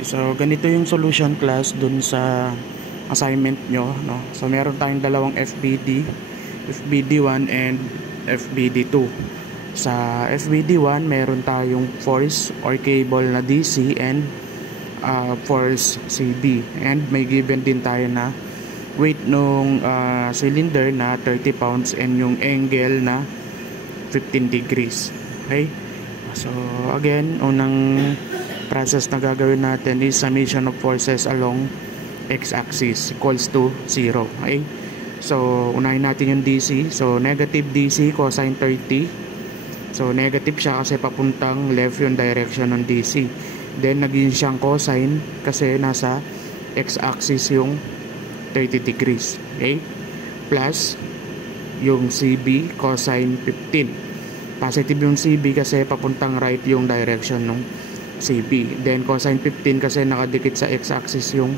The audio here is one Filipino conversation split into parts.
So, ganito yung solution class dun sa assignment nyo, no? So, meron tayong dalawang FBD, FBD1 and FBD2. Sa FBD1, meron tayong force or cable na DC and force CB. And may given din tayo na weight nung cylinder na 30 pounds and yung angle na 15 degrees. Okay? So, again, unang process na gagawin natin is summation of forces along x-axis equals to 0. Okay? So, unahin natin yung DC. So, negative DC cosine 30. So, negative siya kasi papuntang left yung direction ng DC. Then, naging siyang cosine kasi nasa x-axis yung 30 degrees. Okay? Plus, yung CB cosine 15. Positive yung CB kasi papuntang right yung direction ng CB. Then cosine 15 kasi nakadikit sa x-axis yung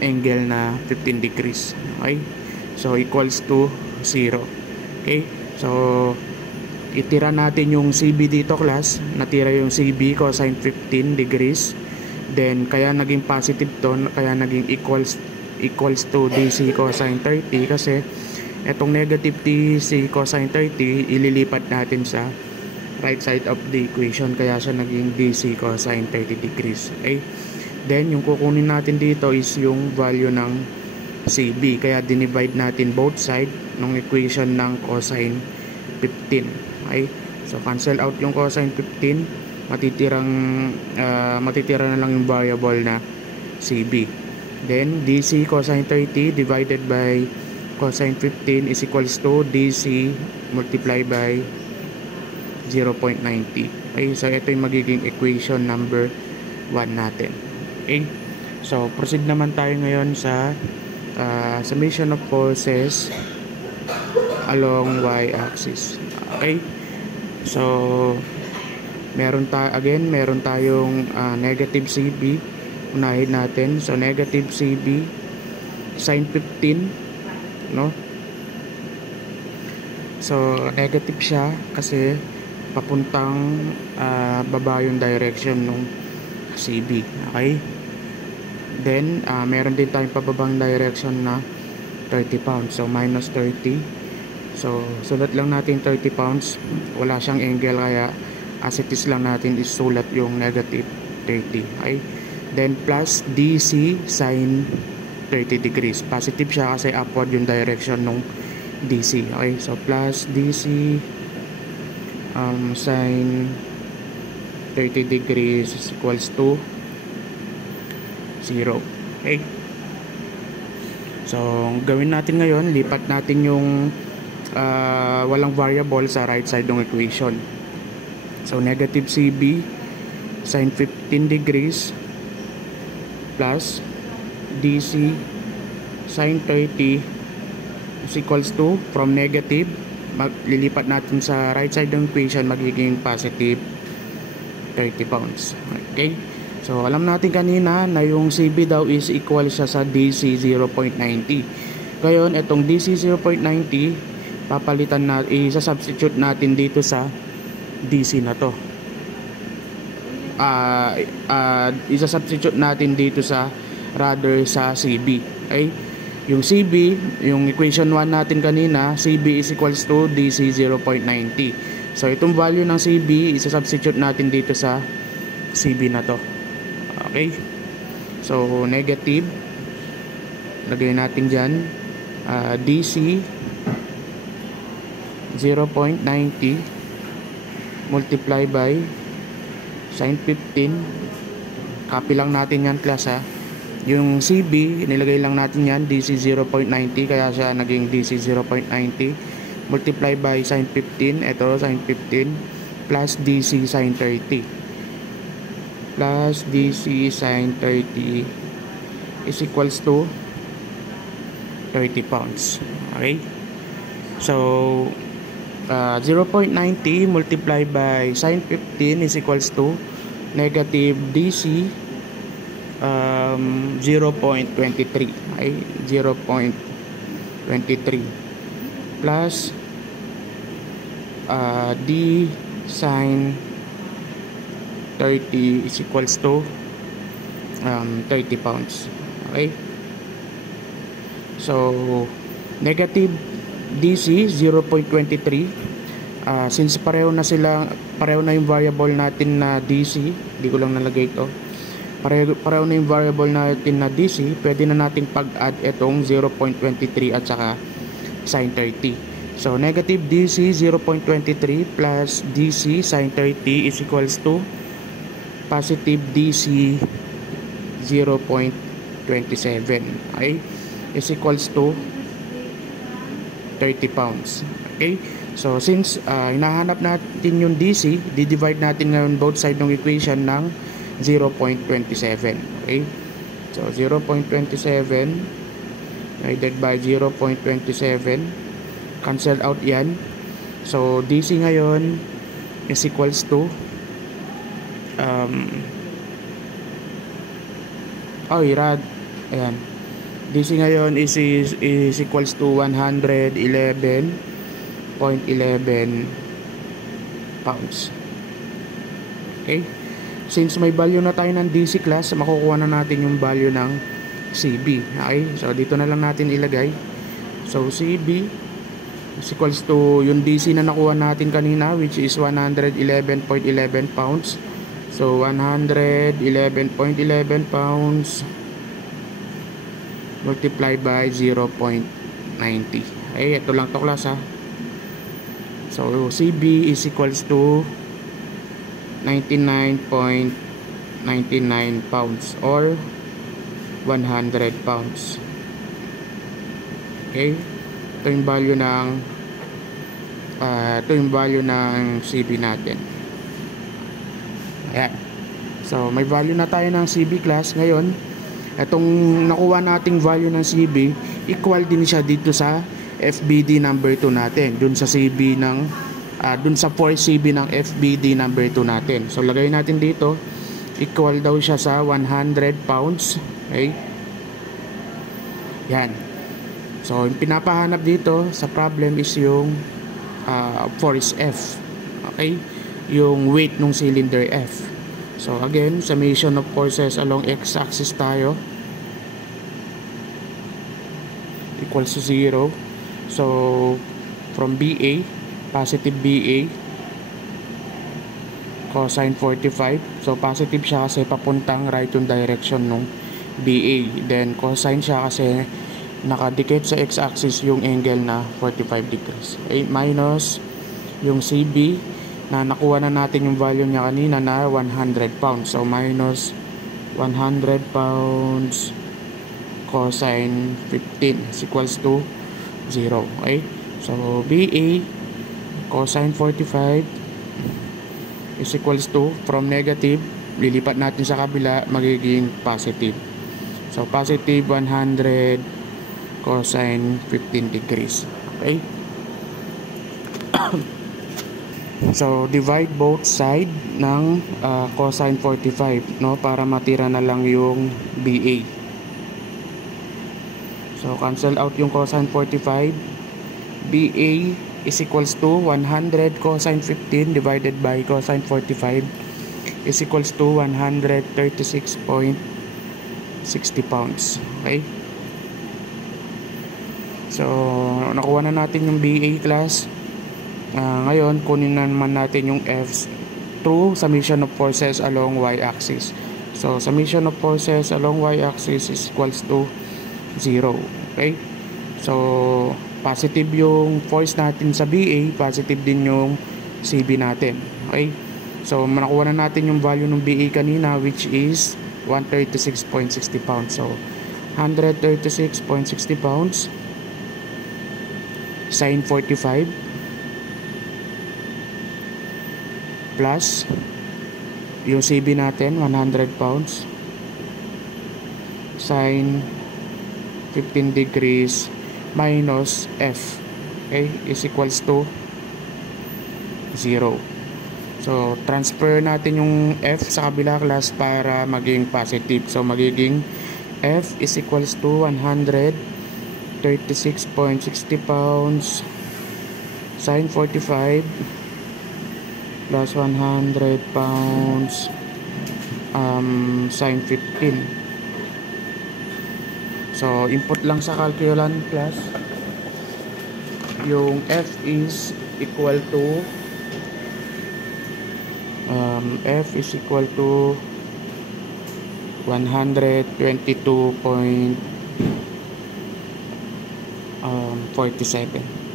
angle na 15 degrees. Okay? So equals to 0. Okay? So itira natin yung CB dito class. Natira yung CB cosine 15 degrees. Then kaya naging positive to, kaya naging equals to DC cosine 30 kasi etong negative DC cosine 30 ililipat natin sa right side of the equation, kaya siya naging DC cosine 30 degrees. Okay? Then yung kukunin natin dito is yung value ng CB, kaya dinivide natin both side ng equation ng cosine 15. Okay? So cancel out yung cosine 15, matitira na lang yung variable na CB. Then DC cosine 30 divided by cosine 15 is equals to DC multiplied by 0.90. Okay, so ito yung magiging equation number 1 natin. Okay, so proceed naman tayo ngayon sa summation of forces along y-axis. Okay, so meron tayong negative CB. Unahin natin. So negative CB sin 15, no? So negative siya kasi papuntang baba yung direction ng CB. Okay? Then meron din tayong pababang direction na 30 pounds. So minus 30. So sulat lang natin 30 pounds. Wala siyang angle, kaya as it is lang natin isulat yung negative 30. Okay? Then plus DC sin 30 degrees. Positive siya kasi upward yung direction ng DC. Okay? So plus DC sin 30 degrees is equals to 0. Okay? So gawin natin ngayon, lipat natin yung walang variable sa right side ng equation. So negative CB sin 15 degrees plus DC sin 30 is equals to, from negative lilipat natin sa right side ng equation, magiging positive 30 pounds. Okay? So alam natin kanina na yung CB daw is equal siya sa DC 0.90. Ngayon itong DC 0.90 papalitan na, isa-substitute natin dito sa DC na to. Isa-substitute natin dito sa CB. Okay? Yung CB, yung equation 1 natin kanina, CB is equals to DC 0.90. So itong value ng CB, isa-substitute natin dito sa CB na to. Okay? So negative, lagay natin dyan, DC 0.90 multiply by sin 15. Copy lang natin yan class, ha. Yung CB, nilagay lang natin yan, DC 0.90, kaya siya naging DC 0.90 multiply by sin 15, ito sin 15 plus DC sin 30 plus DC sin 30 is equals to 30 pounds. Okay? So 0.90 multiplied by sin 15 is equals to negative DC 0.23, ay 0.23 plus D sin 30 is equals to 30 pounds. Okay, so negative DC 0.23. Since pareho na yung variable natin na DC, hindi ko lang nalagay ito, pareho na yung variable natin na DC, pwede na nating pag-add itong 0.23 at saka sin 30. So negative DC 0.23 plus DC sin 30 is equals to positive DC 0.27. Okay, is equals to 30 pounds. Okay, so since hinahanap natin yung DC, di-divide natin ngayon both side ng equation ng 0.27. Okay, so 0.27 divided by 0.27, cancel out yan. So DC ngayon is equals to ayan, DC ngayon is equals to 111.11 pounds. Okay, since may value na tayo ng DC class, makukuha na natin yung value ng CB. Okay, so dito na lang natin ilagay. So CB is equals to yung DC na nakuha natin kanina, which is 111.11 pounds. So 111.11 pounds multiplied by 0.90. Okay, ito lang to class ha. So CB is equals to 99.99 pounds or 100 pounds. Okay, ito yung value ng CB natin. Ayan. So may value na tayo ng CB class. Ngayon, itong nakuha nating value ng CB, equal din siya dito sa FBD number 2 natin, dun sa CB ng dun sa 4 CB ng FBD number 2 natin. So lagay natin dito, equal daw siya sa 100 pounds. Okay, yan. So yung pinapahanap dito sa problem is yung force F. Okay, yung weight ng cylinder F. So again, summation of forces along x-axis tayo equals to 0. So from BA, positive BA, cosine 45. So positive siya kasi papuntang right yung direction ng BA. Then cosine siya kasi nakadikit sa x-axis yung angle na 45 degrees. Okay, minus yung CB na nakuha na natin yung value niya kanina na 100 pounds. So minus 100 pounds cosine 15 is equals to 0. Okay, so BA cosine 45 is equals to, from negative lilipat natin sa kabila, magiging positive. So positive 100 cosine 15 degrees. Okay, so divide both side ng cosine 45, no, para matira na lang yung BA. So cancel out yung cosine 45. BA is equals to 100 cosine 15 divided by cosine 45 is equals to 136.60 pounds. Okay, so nakuha na natin yung BA class. Ngayon, kunin naman natin yung F through summation of forces along y-axis. So, summation of forces along y-axis is equals to 0. Okay? So, positive yung force natin sa BA, positive din yung CB natin. Okay? So, nakuha na natin yung value ng BA kanina, which is 136.60 pounds. So, 136.60 pounds sin 45 plus yung CB natin 100 pounds sin 15 degrees minus F, okay, is equals to 0. So transfer natin yung F sa kabila class para maging positive. So magiging F is equals to 136.60 pounds sin 45 plus 100 pounds sine 15. So input lang sa calculant class, yung f is equal to 122.47.